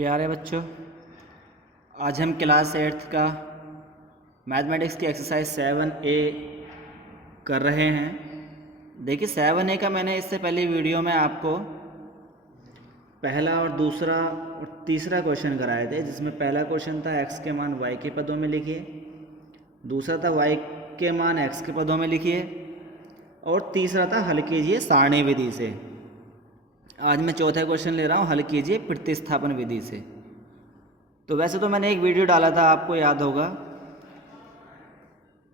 प्यारे बच्चों, आज हम क्लास 8th का मैथमेटिक्स की एक्सरसाइज 7A कर रहे हैं। देखिए 7A का मैंने इससे पहले वीडियो में आपको पहला और दूसरा और तीसरा क्वेश्चन कराए थे, जिसमें पहला क्वेश्चन था x के मान y के पदों में लिखिए, दूसरा था y के मान x के पदों में लिखिए और तीसरा था हल कीजिए सारणी विधि से। आज मैं चौथा क्वेश्चन ले रहा हूँ, हल कीजिए प्रतिस्थापन विधि से। तो वैसे तो मैंने एक वीडियो डाला था, आपको याद होगा,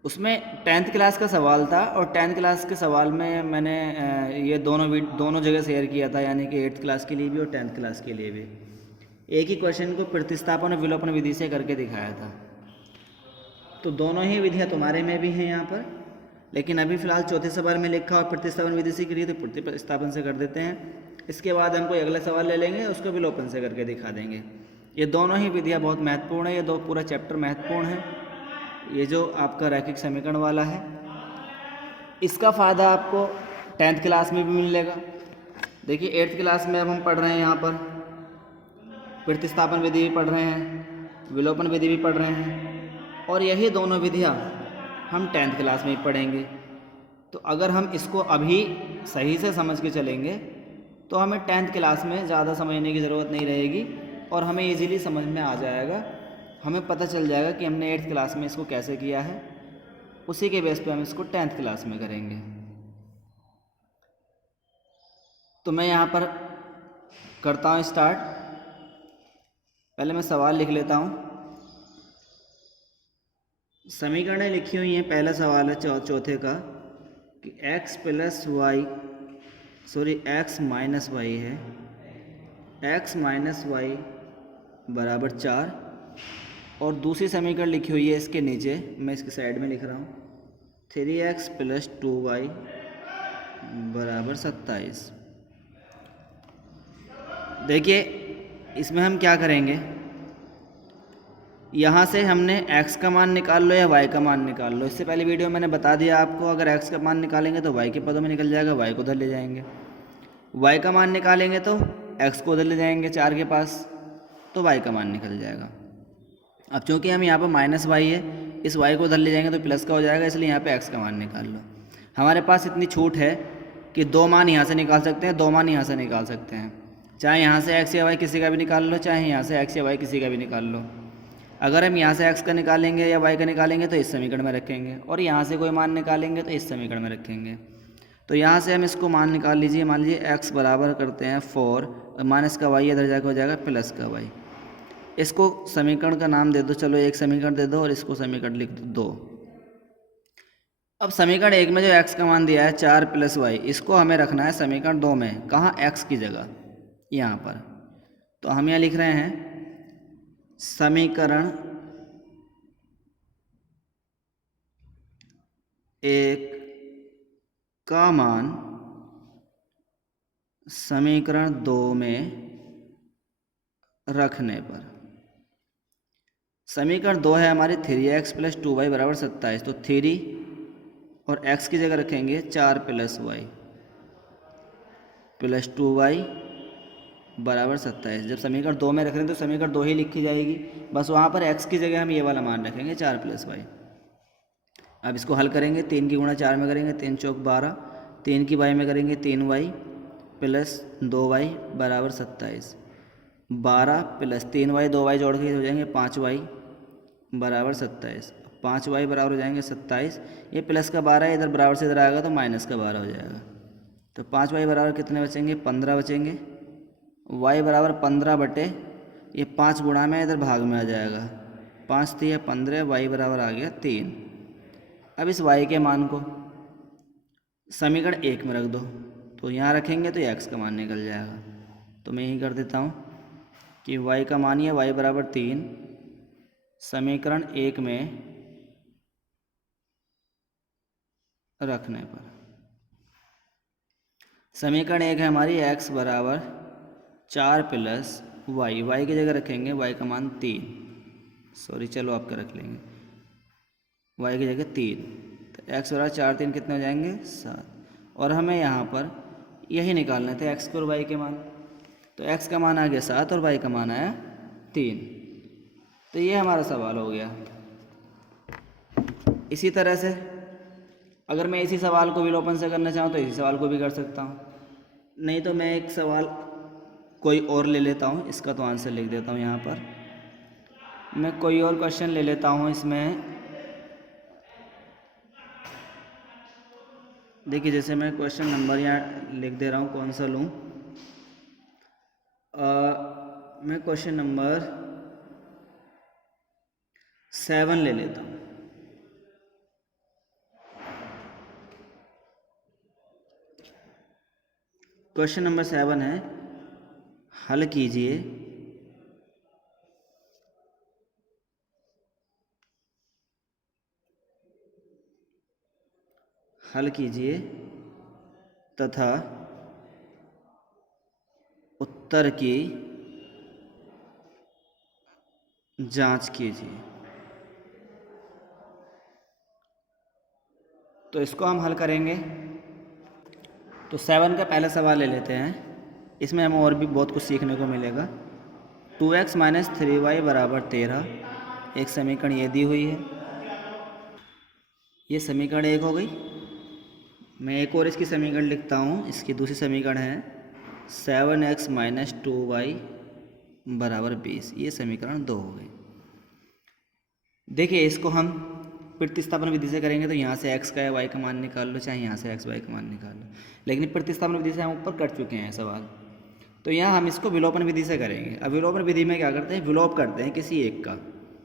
उसमें 10th क्लास का सवाल था और 10th क्लास के सवाल में मैंने ये दोनों जगह शेयर किया था, यानी कि 8th क्लास के लिए भी और 10th क्लास के लिए भी। एक ही क्वेश्चन को प्रतिस्थापन और विलोपन विधि से करके दिखाया था। तो दोनों ही विधियाँ तुम्हारे में भी हैं यहाँ पर, लेकिन अभी फ़िलहाल चौथे सवाल में लिखा और प्रतिस्थापन विधि से करिए, तो प्रतिस्थापन से कर देते हैं। इसके बाद हम कोई अगला सवाल ले लेंगे, उसको विलोपन से करके दिखा देंगे। ये दोनों ही विधियाँ बहुत महत्वपूर्ण है, ये दो पूरा चैप्टर महत्वपूर्ण है। ये जो आपका रैखिक समीकरण वाला है, इसका फ़ायदा आपको 10th क्लास में भी मिलेगा। देखिए 8th क्लास में अब हम पढ़ रहे हैं, यहाँ पर प्रतिस्थापन विधि भी पढ़ रहे हैं, विलोपन विधि भी पढ़ रहे हैं, और यही दोनों विधियाँ हम 10th क्लास में भी पढ़ेंगे। तो अगर हम इसको अभी सही से समझ के चलेंगे तो हमें 10th क्लास में ज़्यादा समझने की ज़रूरत नहीं रहेगी और हमें इजीली समझ में आ जाएगा। हमें पता चल जाएगा कि हमने 8th क्लास में इसको कैसे किया है, उसी के बेस पे हम इसको 10th क्लास में करेंगे। तो मैं यहाँ पर करता हूँ स्टार्ट। पहले मैं सवाल लिख लेता हूँ। समीकरणें लिखी हुई हैं। पहला सवाल है चौथे का कि x माइनस वाई है, x माइनस वाई बराबर 4, और दूसरी समीकरण लिखी हुई है इसके नीचे, मैं इसके साइड में लिख रहा हूँ 3x प्लस 2y बराबर 27। देखिए इसमें हम क्या करेंगे, यहाँ से हमने x का मान निकाल लो या y का मान निकाल लो। इससे पहले वीडियो मैंने बता दिया आपको, अगर x का मान निकालेंगे तो y के पदों में निकल जाएगा, y को उधर ले जाएंगे। y का मान निकालेंगे तो x को उधर ले जाएंगे 4 के पास, तो y का मान निकल जाएगा। अब चूँकि हम यहाँ पर माइनस वाई है, इस y को उधर ले जाएंगे तो प्लस का हो जाएगा, इसलिए यहाँ पे x का मान निकाल लो। हमारे पास इतनी छूट है कि दो मान यहाँ से निकाल सकते हैं, दो मान यहाँ से निकाल सकते हैं। चाहे यहाँ से x या y किसी का भी निकाल लो, चाहे यहाँ से x या y किसी का भी निकाल लो। अगर हम यहाँ से x का निकालेंगे या y का निकालेंगे तो इस समीकरण में रखेंगे, और यहाँ से कोई मान निकालेंगे तो इस समीकरण में रखेंगे। तो यहाँ से हम इसको मान निकाल लीजिए। मान लीजिए x बराबर करते हैं 4, माइनस का y इधर जाकर हो जाएगा प्लस का y। इसको समीकरण का नाम दे दो, चलो एक समीकरण दे दो और इसको समीकरण लिख दो 2। अब समीकरण 1 में जो x का मान दिया है 4 प्लस y, इसको हमें रखना है समीकरण 2 में। कहाँ? x की जगह, यहाँ पर। तो हम यहाँ लिख रहे हैं समीकरण 1 का मान समीकरण 2 में रखने पर, समीकरण 2 है हमारी 3x प्लस 2y बराबर 27। तो 3 और x की जगह रखेंगे 4 प्लस y प्लस 2y बराबर 27। जब समीकरण 2 में रख रहे हैं तो समीकरण 2 ही लिखी जाएगी, बस वहाँ पर x की जगह हम ये वाला मान रखेंगे 4 प्लस y। अब इसको हल करेंगे, 3 की गुणा 4 में करेंगे 3 चौक 12, 3 की y में करेंगे 3y प्लस 2y बराबर 27। 12 प्लस 3y 2y जोड़ के हो जाएंगे 5y बराबर 27। 5y बराबर हो जाएंगे 27। ये प्लस का 12 है, इधर बराबर से इधर आएगा तो माइनस का 12 हो जाएगा। तो 5y बराबर कितने बचेंगे? 15 बचेंगे। y बराबर 15 बटे ये 5 गुणा में इधर भाग में आ जाएगा, 5 3 15, y बराबर आ गया 3। अब इस y के मान को समीकरण 1 में रख दो, तो यहाँ रखेंगे तो x का मान निकल जाएगा। तो मैं यही कर देता हूँ कि y का मान है y बराबर 3 समीकरण 1 में रखने पर। समीकरण 1 है हमारी x बराबर 4 प्लस y की जगह रखेंगे y का मान 3, सॉरी चलो आपका रख लेंगे y की जगह 3। तो x बराबर 4 3 कितने हो जाएंगे? 7। और हमें यहाँ पर यही निकालने थे x और y के मान। तो x का मान आ गया 7 और y का मान आया 3। तो ये हमारा सवाल हो गया। इसी तरह से अगर मैं इसी सवाल को विलोपन से करना चाहूँ तो इसी सवाल को भी कर सकता हूँ, नहीं तो मैं एक सवाल कोई और ले लेता हूँ। इसका तो आंसर लिख देता हूँ यहाँ पर। मैं कोई और क्वेश्चन ले लेता हूँ इसमें। देखिए जैसे मैं क्वेश्चन नंबर यहाँ लिख दे रहा हूँ, कौन सा लूँ। मैं क्वेश्चन नंबर 7 ले लेता हूँ। क्वेश्चन नंबर 7 है, हल कीजिए तथा उत्तर की जांच कीजिए। तो इसको हम हल करेंगे। तो 7 का पहला सवाल ले लेते हैं। इसमें हमें और भी बहुत कुछ सीखने को मिलेगा। 2x - 3y = 13 एक समीकरण ये दी हुई है। ये समीकरण एक हो गई। मैं एक और इसकी समीकरण लिखता हूँ। इसकी दूसरी समीकरण है 7x - 2y = 20। ये समीकरण 2 हो गई। देखिए इसको हम प्रतिस्थापन विधि से करेंगे तो यहाँ से x का या y का मान निकाल लो, चाहे यहाँ से x y का मान निकाल लो। लेकिन प्रतिस्थापन विधि से हम ऊपर कर चुके हैं सवाल, तो यहाँ हम इसको विलोपन विधि से करेंगे। अब विलोपन विधि में क्या करते हैं, विलोप करते हैं किसी एक का,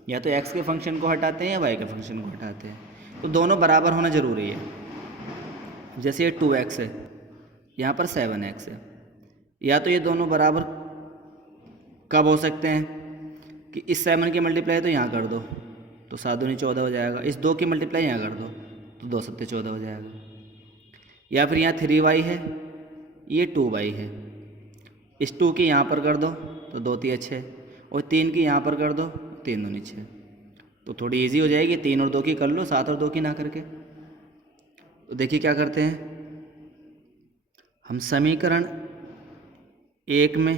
या तो x के फंक्शन को हटाते हैं या y के फंक्शन को हटाते हैं। तो दोनों बराबर होना ज़रूरी है। जैसे ये 2x है, यहाँ पर 7x है, या तो ये दोनों बराबर कब हो सकते हैं कि इस 7 की मल्टीप्लाई तो यहाँ कर दो तो 7 दूनी 14 हो जाएगा, इस 2 की मल्टीप्लाई यहाँ कर दो तो 2 सत्ते 14 हो जाएगा। या फिर यहाँ 3y है, ये 2y है, इस 2 की यहाँ पर कर दो तो 2 3 6, और 3 की यहाँ पर कर दो 3 दूनी 6। तो थोड़ी इजी हो जाएगी, 3 और 2 की कर लो, 7 और 2 की ना करके। तो देखिए क्या करते हैं हम, समीकरण 1 में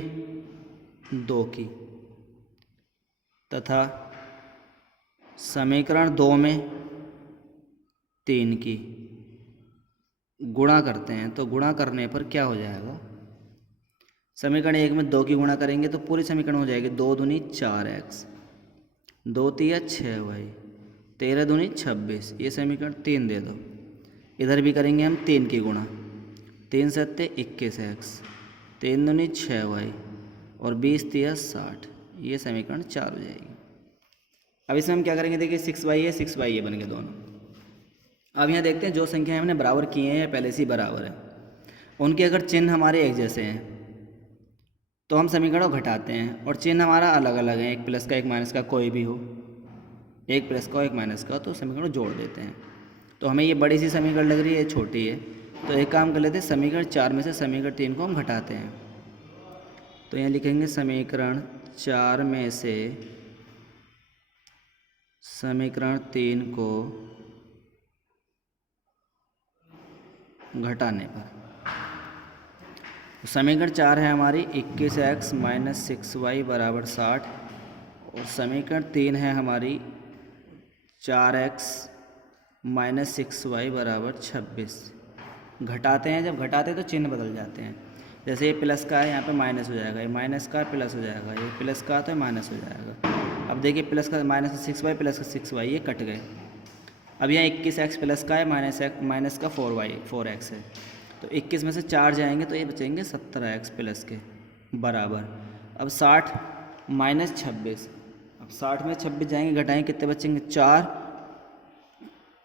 2 की तथा समीकरण 2 में 3 की गुणा करते हैं। तो गुणा करने पर क्या हो जाएगा, समीकरण 1 में 2 की गुणा करेंगे तो पूरी समीकरण हो जाएगी 2 दूनी 4x, 2 तिया 6y, 13 दूनी 26। ये समीकरण 3 दे दो। इधर भी करेंगे हम 3 की गुणा, 3 सत्ते 21x, 3 दूनी 6y और 20 तिया 60। ये समीकरण 4 हो जाएगी। अब इसमें हम क्या करेंगे, देखिए 6y है 6y है बन गए दोनों। अब यहाँ देखते हैं जो संख्या हमने बराबर किए हैं या पहले से ही बराबर है, उनके अगर चिन्ह हमारे एक जैसे हैं तो हम समीकरणों को घटाते हैं, और चिन्ह हमारा अलग अलग है, एक प्लस का एक माइनस का कोई भी हो, एक प्लस का एक माइनस का, तो समीकरण जोड़ देते हैं। तो हमें ये बड़ी सी समीकरण लग रही है, छोटी है, तो एक काम कर लेते हैं, समीकरण 4 में से समीकरण 3 को हम घटाते हैं। तो यहाँ लिखेंगे समीकरण 4 में से समीकरण 3 को घटाने पर समीकरण 4 है हमारी 21x - 6y = 60, और समीकरण 3 है हमारी 4x - 6y = 26। घटाते हैं, जब घटाते हैं तो चिन्ह बदल जाते हैं। जैसे ये प्लस का है, यहाँ पे माइनस हो जाएगा, ये माइनस का प्लस हो जाएगा, ये प्लस का तो माइनस हो जाएगा। अब देखिए प्लस का -6y प्लस का 6y ये कट गए। अब यहाँ 21x प्लस का है, माइनस का 4x है, तो 21 में से 4 जाएंगे तो ये बचेंगे 17x प्लस के बराबर। अब 60 - 26, अब 60 में 26 जाएंगे, घटाएंगे कितने बचेंगे, 4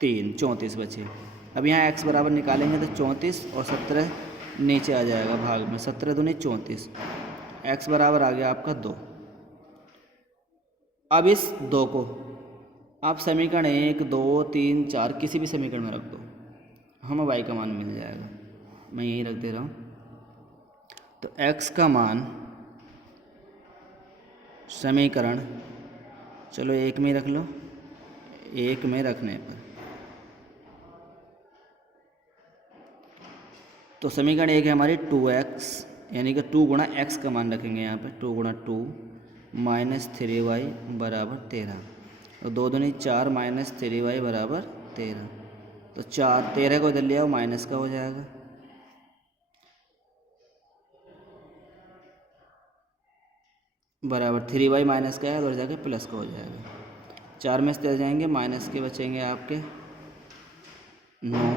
3 34 बचे। अब यहाँ x बराबर निकालेंगे तो 34 और 17 नीचे आ जाएगा भाग में, 17 दूनी 34, x बराबर आ गया आपका 2। अब इस 2 को आप समीकरण 1 2 3 4 किसी भी समीकरण में रख दो, हमें y का मान मिल जाएगा। मैं यहीं रख दे रहा हूँ। तो x का मान समीकरण, चलो 1 में रख लो, 1 में रखने पर तो समीकरण 1 है हमारी 2x, यानी कि 2 गुणा x का मान रखेंगे यहाँ पे, 2 गुणा 2 -3y बराबर 13। तो 2 दूनी 4 -3y बराबर 13। तो 13 को इधर ले आओ, माइनस का हो जाएगा, बराबर 3y माइनस का है, उधर जाके प्लस का हो जाएगा। 4 में से 13 जाएंगे, माइनस के बचेंगे आपके 9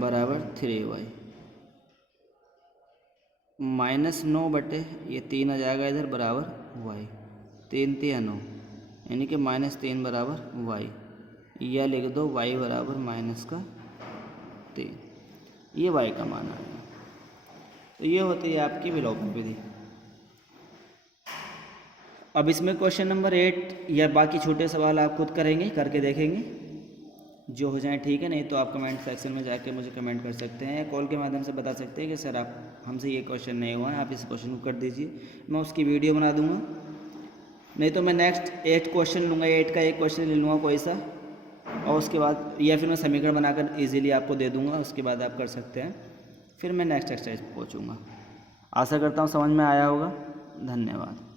बराबर 3y। -9 बटे ये 3 आ जाएगा इधर बराबर y। 3 3 9, यानी कि -3 बराबर y। या लिख दो y बराबर -3। ये y का मान आएगा। तो ये होती है आपकी विलोपन विधि। अब इसमें क्वेश्चन नंबर 8 या बाकी छोटे सवाल आप खुद करेंगे, करके देखेंगे, जो हो जाए ठीक है, नहीं तो आप कमेंट सेक्शन में जाके मुझे कमेंट कर सकते हैं या कॉल के माध्यम से बता सकते हैं कि सर आप हमसे ये क्वेश्चन नहीं हुआ है, आप इस क्वेश्चन को कर दीजिए, मैं उसकी वीडियो बना दूंगा। नहीं तो मैं नेक्स्ट 8 क्वेश्चन लूँगा, 8 का एक क्वेश्चन ले लूँगा कोई सा, और उसके बाद या फिर मैं समीकरण बनाकर ईजिली आपको दे दूँगा, उसके बाद आप कर सकते हैं। फिर मैं नेक्स्ट एक्सरसाइज पहुँचूँगा। आशा करता हूँ समझ में आया होगा। धन्यवाद।